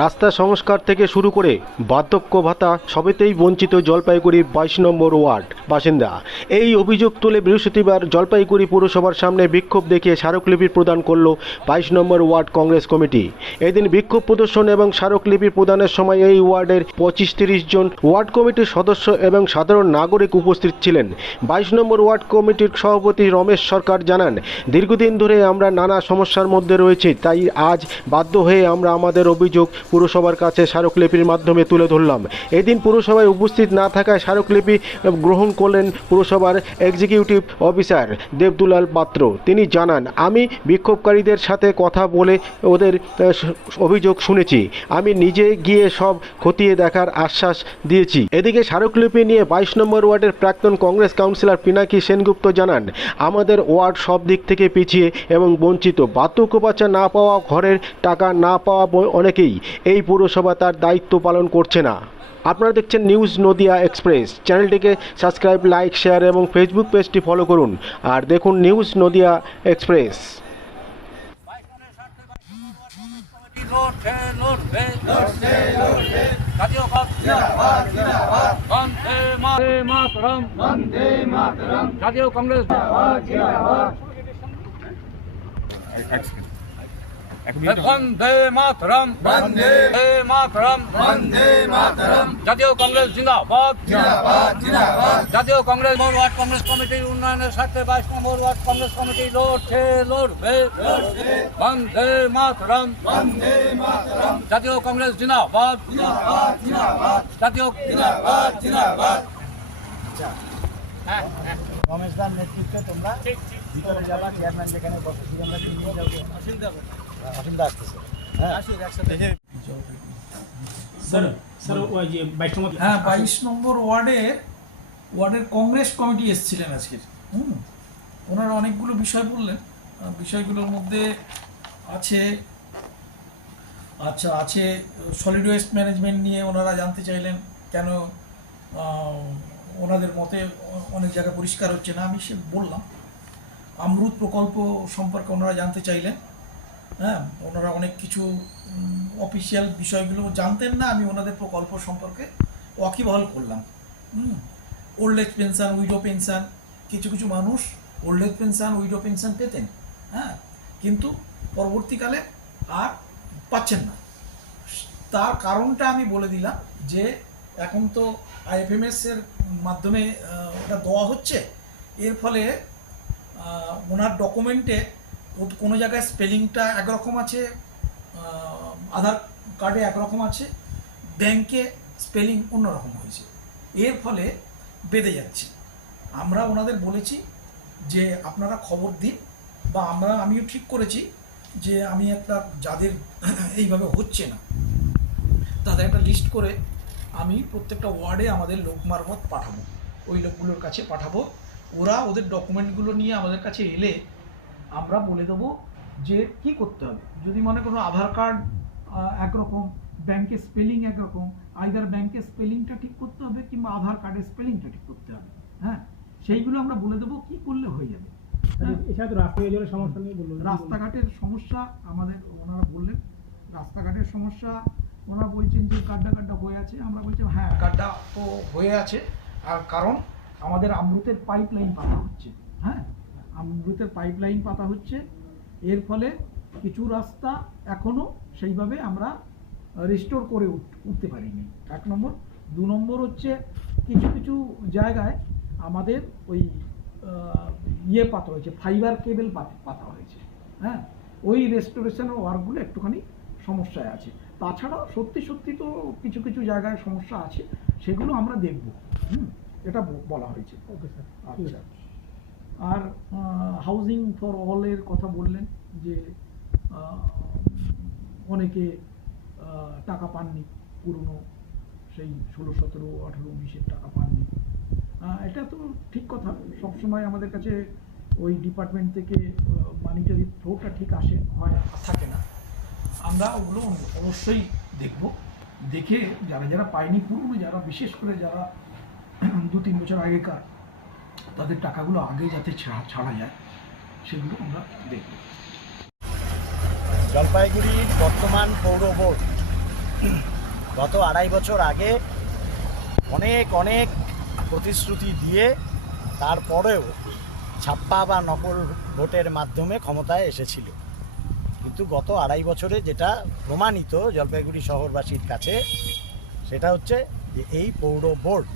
রাস্তা সংস্কার থেকে শুরু করে বার্ধক্য ভাতা সবেতেই বঞ্চিত জলপাইগুড়ি বাইশ নম্বর ওয়ার্ড। বাসিন্দা, এই অভিযোগ তুলে বৃহস্পতিবার জলপাইগুড়ি পুরসভার সামনে বিক্ষোভ দেখিয়ে স্মারকলিপি প্রদান করল বাইশ নম্বর ওয়ার্ড কংগ্রেস কমিটি। এদিন বিক্ষোভ প্রদর্শন এবং স্মারকলিপি প্রদানের সময় এই ওয়ার্ডের পঁচিশ তিরিশ জন ওয়ার্ড কমিটির সদস্য এবং সাধারণ নাগরিক উপস্থিত ছিলেন। বাইশ নম্বর ওয়ার্ড কমিটির সভাপতি রমেশ সরকার জানান, দীর্ঘদিন ধরে আমরা নানা সমস্যার মধ্যে রয়েছি, তাই আজ বাধ্য হয়ে আমরা আমাদের অভিযোগ পুরসভার কাছে স্মারকলিপির মাধ্যমে তুলে ধরলাম। এদিন পুরসভায় উপস্থিত না থাকায় স্মারকলিপি গ্রহণ করলেন পুরসভার এক্সিকিউটিভ অফিসার দেবদুলাল পাত্র। তিনি জানান, আমি বিক্ষোভকারীদের সাথে কথা বলে ওদের অভিযোগ শুনেছি। আমি নিজে গিয়ে সব খতিয়ে দেখার আশ্বাস দিয়েছি। এদিকে স্মারকলিপি নিয়ে বাইশ নম্বর ওয়ার্ডের প্রাক্তন কংগ্রেস কাউন্সিলর পিনাকি সেনগুপ্ত জানান, আমাদের ওয়ার্ড সব দিক থেকে পিছিয়ে এবং বঞ্চিত। বাচ্চা না পাওয়া, ঘরের টাকা না পাওয়া অনেকেই। এই পুরসভা তার দায়িত্ব পালন করছে না। আপনারা দেখছেন নিউজ নদিয়া এক্সপ্রেস। চ্যানেলটিকে সাবস্ক্রাইব লাইক শেয়ার এবং ফেসবুক পেজটি ফলো করুন। আর দেখুন নিউজ নদিয়া এক্সপ্রেস। জাতীয় কংগ্রেস বন্দে মাতরম। বন্দে। মাতরম। বন্দে মাতরম। জাতীয় কংগ্রেস জিন্দাবাদ। জিন্দাবাদ জিন্দাবাদ। জাতীয় কংগ্রেস নম্বর ওয়ার্ড কংগ্রেস কমিটির উন্নয়নের স্বার্থে বাইশ নম্বর ওয়ার্ড কংগ্রেস কমিটি লড়ছে লড়বে। বন্দে মাতরম। বন্দে মাতরম। জাতীয় কংগ্রেস জিন্দাবাদ। জিন্দাবাদ জিন্দাবাদ। জাতীয় জিন্দাবাদ জিন্দাবাদ। রমেশ দার নেতৃত্বে তোমরা ভিতরে যাবা চেয়ারম্যান যেখানে তিনজন যাব। অসুবিধা আসতেছে। হ্যাঁ। স্যার স্যার ওই যে বাইশ নম্বর হ্যাঁ বাইশ নম্বর ওয়ার্ডের ওয়ার্ডের কংগ্রেস কমিটি এসেছিলেন আজকে। হুম। ওনারা অনেকগুলো বিষয় বললেন। বিষয়গুলোর মধ্যে আছে আচ্ছা আছে সলিড ওয়েস্ট ম্যানেজমেন্ট নিয়ে ওনারা জানতে চাইলেন কেন ওনাদের মতে অনেক জায়গায় পরিষ্কার হচ্ছে না আমি সে বললাম। আমরুদ প্রকল্প সম্পর্কে ওনারা জানতে চাইলেন। হ্যাঁ ওনারা অনেক কিছু অফিসিয়াল বিষয়গুলো জানতেন না, আমি ওনাদের প্রকল্প সম্পর্কে ওয়াকিবহাল করলাম। হুম old age pension widow pension কিছু কিছু মানুষ old age pension widow pension পেতেন হ্যাঁ কিন্তু পরবর্তীকালে আর পাচ্ছেন না। তার কারণটা আমি বলে দিলাম যে, এখন তো আইএফএমএস এর মাধ্যমে ওটা দেওয়া হচ্ছে। এর ফলে ওনার ডকুমেন্টে কোনো জায়গায় স্পেলিংটা একরকম আছে আধার কার্ডে একরকম আছে ব্যাংকে স্পেলিং অন্যরকম হয়েছে। এর ফলে বেঁধে যাচ্ছে। আমরা ওনাদের বলেছি যে আপনারা খবর দিন বা আমরা, আমিও ঠিক করেছি যে আমি একটা, যাদের এইভাবে হচ্ছে না, তাদের একটা লিস্ট করে আমি প্রত্যেকটা ওয়ার্ডে আমাদের লোক মারফত পাঠাবো। ওই লোকগুলোর কাছে পাঠাবো। ওরা ওদের ডকুমেন্টগুলো নিয়ে আমাদের কাছে এলে আমরা বলে দেবো যে কি করতে হবে। যদি মনে করো আধার কার্ড একরকম ব্যাংকের স্পেলিং একরকম আইদার ব্যাংকের স্পেলিংটা ঠিক করতে হবে কিংবা আধার কার্ডের স্পেলিংটা ঠিক করতে হবে হ্যাঁ? সেইগুলো আমরা বলে দেবো কি করলে হয়ে যাবে। হ্যাঁ? সমস্যা নিয়ে রাস্তাঘাটের সমস্যা আমাদের ওনারা বললেন। রাস্তাঘাটের সমস্যা ওনারা বলছেন যে গাড্ডা গাড্ডা হয়ে আছে। আমরা বলছি হ্যাঁ গাড্ডা তো হয়ে আছে। আর কারণ আমাদের আমৃতের পাইপ লাইন পাতা হচ্ছে হ্যাঁ? আমৃতের পাইপ লাইন পাতা হচ্ছে। এর ফলে কিছু রাস্তা এখনও সেইভাবে আমরা রিস্টোর করে উঠ- উঠতে পারিনি। এক নম্বর। দু নম্বর হচ্ছে কিছু কিছু জায়গায় আমাদের ওই ইয়ে পাতা হয়েছে ফাইবার কেবল পাতা হয়েছে। হ্যাঁ? ওই রেস্টোরেশনের ওয়ার্কগুলো একটুখানি সমস্যায় আছে। তাছাড়াও সত্যি সত্যি তো কিছু কিছু জায়গায় সমস্যা আছে সেগুলো আমরা দেখব। হুম? এটা বলা হয়েছে। ওকে স্যার আচ্ছা। আর হাউজিং ফর অলের কথা বললেন যে অনেকে টাকা পাননি, পুরনো সেই ষোলো, সতেরো, আঠেরো, উনিশের টাকা পাননি। এটা তো ঠিক কথা। সবসময় আমাদের কাছে ওই ডিপার্টমেন্ট থেকে মানিটারি ফ্লোটা ঠিক আসে, হয় থাকে না। আমরা ওগুলো অবশ্যই দেখব। দেখে যারা যারা পায়নি, পুরনো, যারা, বিশেষ করে যারা দু তিন বছর আগেকার তাদের টাকাগুলো আগে যাতে ছাড়া ছাড়া যায়, সেগুলো আমরা দেখব। জলপাইগুড়ির বর্তমান পৌর বোর্ড গত আড়াই বছর আগে অনেক অনেক প্রতিশ্রুতি দিয়ে তারপরেও ছাপ্পা বা নকল ভোটের মাধ্যমে ক্ষমতায় এসেছিল। কিন্তু গত আড়াই বছরে যেটা প্রমাণিত জলপাইগুড়ি শহরবাসীর কাছে, সেটা হচ্ছে যে এই পৌর বোর্ড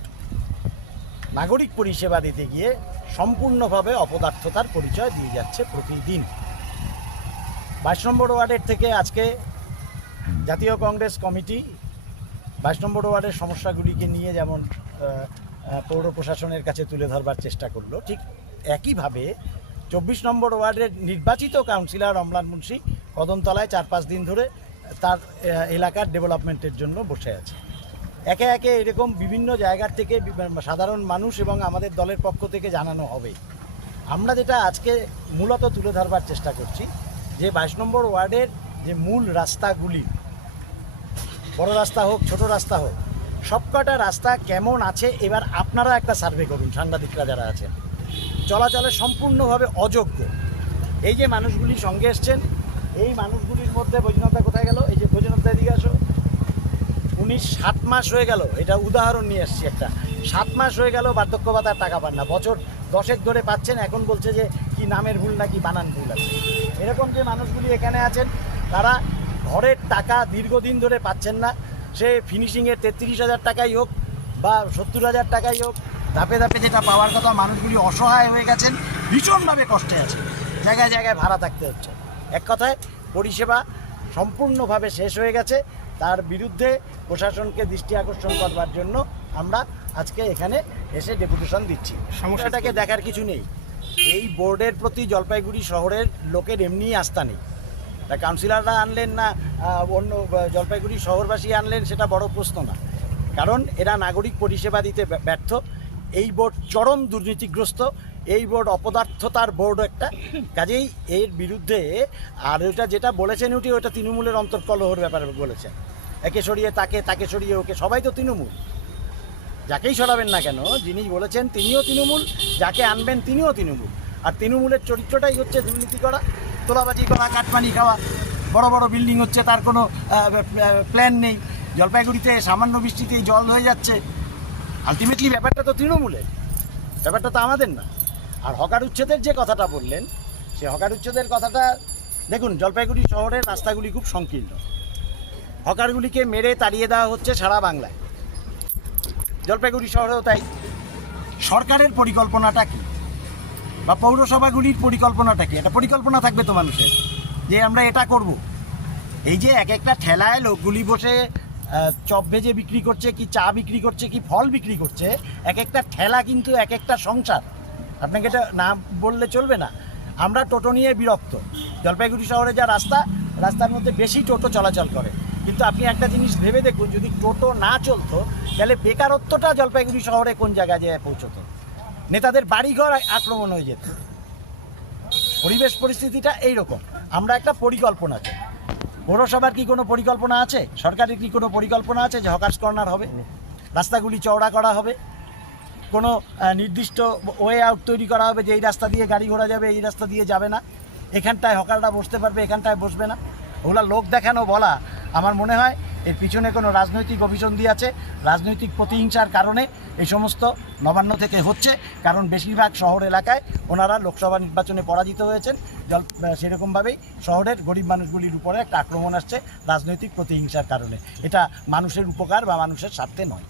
নাগরিক পরিষেবা দিতে গিয়ে সম্পূর্ণভাবে অপদার্থতার পরিচয় দিয়ে যাচ্ছে প্রতিদিন। বাইশ নম্বর ওয়ার্ডের থেকে আজকে জাতীয় কংগ্রেস কমিটি বাইশ নম্বর ওয়ার্ডের সমস্যাগুলিকে নিয়ে যেমন পৌর প্রশাসনের কাছে তুলে ধরবার চেষ্টা করল, ঠিক একইভাবে চব্বিশ নম্বর ওয়ার্ডের নির্বাচিত কাউন্সিলর অমলান মুন্সি কদমতলায় চার পাঁচ দিন ধরে তার এলাকার ডেভেলপমেন্টের জন্য বসে আছে। একে একে এরকম বিভিন্ন জায়গার থেকে সাধারণ মানুষ এবং আমাদের দলের পক্ষ থেকে জানানো হবে। আমরা যেটা আজকে মূলত তুলে ধরবার চেষ্টা করছি, যে বাইশ নম্বর ওয়ার্ডের যে মূল রাস্তাগুলি, বড় রাস্তা হোক, ছোট রাস্তা হোক, সবকটা রাস্তা কেমন আছে এবার আপনারা একটা সার্ভে করুন, সাংবাদিকরা যারা আছেন। চলাচলে সম্পূর্ণভাবে অযোগ্য। এই যে মানুষগুলি সঙ্গে এসছেন, এই মানুষগুলির মধ্যে বৈজনতা কোথায় গেল? এই যে বৈজনতা এদিকে আসো। উনি সাত মাস হয়ে গেল, এটা উদাহরণ নিয়ে আসছি একটা। সাত মাস হয়ে গেল, বার্ধক্য ভাতার টাকা পান না। বছর দশেক ধরে পাচ্ছেন, এখন বলছে যে কি নামের ভুল নাকি বানান ভুল আছে। এরকম যে মানুষগুলি এখানে আছেন, তারা ঘরের টাকা দীর্ঘদিন ধরে পাচ্ছেন না। সে ফিনিশিংয়ের তেত্রিশ হাজার টাকাই হোক বা সত্তর হাজার টাকাই হোক, ধাপে ধাপে যেটা পাওয়ার কথা, মানুষগুলি অসহায় হয়ে গেছেন, ভীষণভাবে কষ্টে আছে জায়গায় জায়গায় ভাড়া থাকতে হচ্ছে। এক কথায় পরিষেবা সম্পূর্ণভাবে শেষ হয়ে গেছে। তার বিরুদ্ধে প্রশাসনকে দৃষ্টি আকর্ষণ করবার জন্য আমরা আজকে এখানে এসে ডেপুটেশন দিচ্ছি। সমস্যাটাকে দেখার কিছু নেই। এই বোর্ডের প্রতি জলপাইগুড়ি শহরের লোকের এমনিই আস্থা নেই। তা কাউন্সিলররা আনলেন না অন্য জলপাইগুড়ি শহরবাসী আনলেন সেটা বড় প্রশ্ন না। কারণ এরা নাগরিক পরিষেবা দিতে ব্য- ব্যর্থ। এই বোর্ড চরম দুর্নীতিগ্রস্ত। এই বোর্ড অপদার্থতার বোর্ড একটা। কাজেই এর বিরুদ্ধে, আর ওটা যেটা বলেছেন উঠি ওটা তৃণমূলের অন্তর্কলহর ব্যাপারে বলেছেন। একে সরিয়ে তাকে তাকে সরিয়ে ওকে, সবাই তো তৃণমূল। যাকেই সরাবেন না কেন, যিনি বলেছেন তিনিও তৃণমূল, যাকে আনবেন তিনিও তৃণমূল। আর তৃণমূলের চরিত্রটাই হচ্ছে দুর্নীতি করা, তোলাবাজি করা, কাটমানি খাওয়া, বড় বড় বিল্ডিং হচ্ছে, তার কোনো প্ল্যান নেই। জলপাইগুড়িতে সামান্য বৃষ্টিতেই জল হয়ে যাচ্ছে। আলটিমেটলি ব্যাপারটা তো তৃণমূলের, ব্যাপারটা তো আমাদের না। আর হকার উচ্ছেদের যে কথাটা বললেন, সে হকার উচ্ছেদের কথাটা, দেখুন, জলপাইগুড়ি শহরের রাস্তাগুলি খুব সংকীর্ণ। হকারগুলিকে মেরে তাড়িয়ে দেওয়া হচ্ছে সারা বাংলায়। জলপাইগুড়ি শহরেও তাই। সরকারের পরিকল্পনাটা কি? বা পৌরসভাগুলির পরিকল্পনাটা কি? একটা পরিকল্পনা থাকবে তো মানুষের, যে আমরা এটা করব। এই যে এক একটা ঠেলায় লোকগুলি বসে চপ ভেজে বিক্রি করছে, কি চা বিক্রি করছে, কি ফল বিক্রি করছে, এক একটা ঠেলা কিন্তু এক একটা সংসার। আপনাকে এটা না বললে চলবে না। আমরা টোটো নিয়ে বিরক্ত। জলপাইগুড়ি শহরে যা রাস্তা, রাস্তার মধ্যে বেশি টোটো চলাচল করে। কিন্তু আপনি একটা জিনিস ভেবে দেখুন, যদি টোটো না চলতো, তাহলে বেকারত্বটা জলপাইগুড়ি শহরে কোন জায়গায় যেয়ে পৌঁছতো? নেতাদের বাড়িঘর আক্রমণ হয়ে যেত। পরিবেশ পরিস্থিতিটা এইরকম। আমরা একটা পরিকল্পনা চাই। পৌরসভার কি কোনো পরিকল্পনা আছে? সরকারের কি কোনো পরিকল্পনা আছে যে হকার্স কর্নার হবে? রাস্তাগুলি চওড়া করা হবে? কোনো নির্দিষ্ট ওয়ে আউট তৈরি করা হবে যে এই রাস্তা দিয়ে গাড়ি ঘোড়া যাবে, এই রাস্তা দিয়ে যাবে না। এখানটায় হকাররা বসতে পারবে, এখানটায় বসবে না। ওগুলা লোক দেখানো বলা, আমার মনে হয় এর পিছনে কোনো রাজনৈতিক অভিসন্ধি আছে। রাজনৈতিক প্রতিহিংসার কারণে এই সমস্ত নবান্ন থেকে হচ্ছে, কারণ বেশিরভাগ শহর এলাকায় ওনারা লোকসভা নির্বাচনে পরাজিত হয়েছেন। জল সেরকমভাবেই শহরের গরিব মানুষগুলির উপরে একটা আক্রমণ আসছে রাজনৈতিক প্রতিহিংসার কারণে। এটা মানুষের উপকার বা মানুষের স্বার্থে নয়।